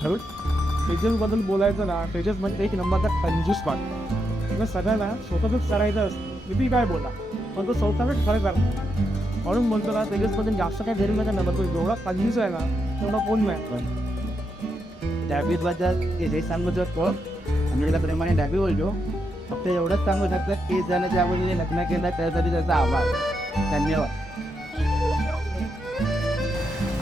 खरंच तेजसबद्दल बोलायचं ना, तेजस म्हणजे एक नंबरचा कंजूस वाटतो. मग सगळ्यांना स्वतःच करायचं असतं, किती काय बोला पण तो स्वतःच खरं करतो. म्हणून म्हणतो ना, तेजसबद्दल जास्त काय घरी नका नको, जेवढा कंजूस आहे ना तेवढा कोण नाही. डॅबीबद्दल हे सांगत होतो आम्ही त्याला प्रेमाने डॅबी बोलतो. फक्त एवढंच सांगू शकतात की जण ज्या मुलीने लग्न केलं त्यासाठी त्याचा आभार. धन्यवाद.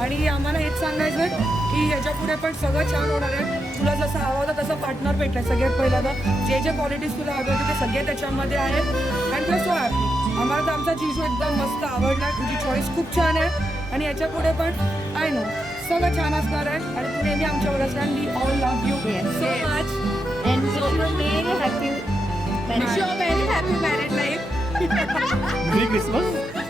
आणि आम्हाला हेच सांगायचं आहे की ह्याच्या पुढे पण सगळं छान होणार आहे. तुला जसं हवं होतं तसं पार्टनर भेटलाय सगळ्यात पहिल्यांदा. जे जे क्वालिटीज तुला हवे होते ते सगळे त्याच्यामध्ये आहेत. And plus so happy. आम्हाला तर आमचा जीजू एकदम मस्त आवडला. तुझी चॉईस खूप छान आहे आणि याच्या पुढे पण आय नो सगळं छान असणार आहे आणि तू नेहमी आमच्यावर असणार. We all love you so much And wish you a very happy marriage. Wish you a very happy married life. Merry Christmas.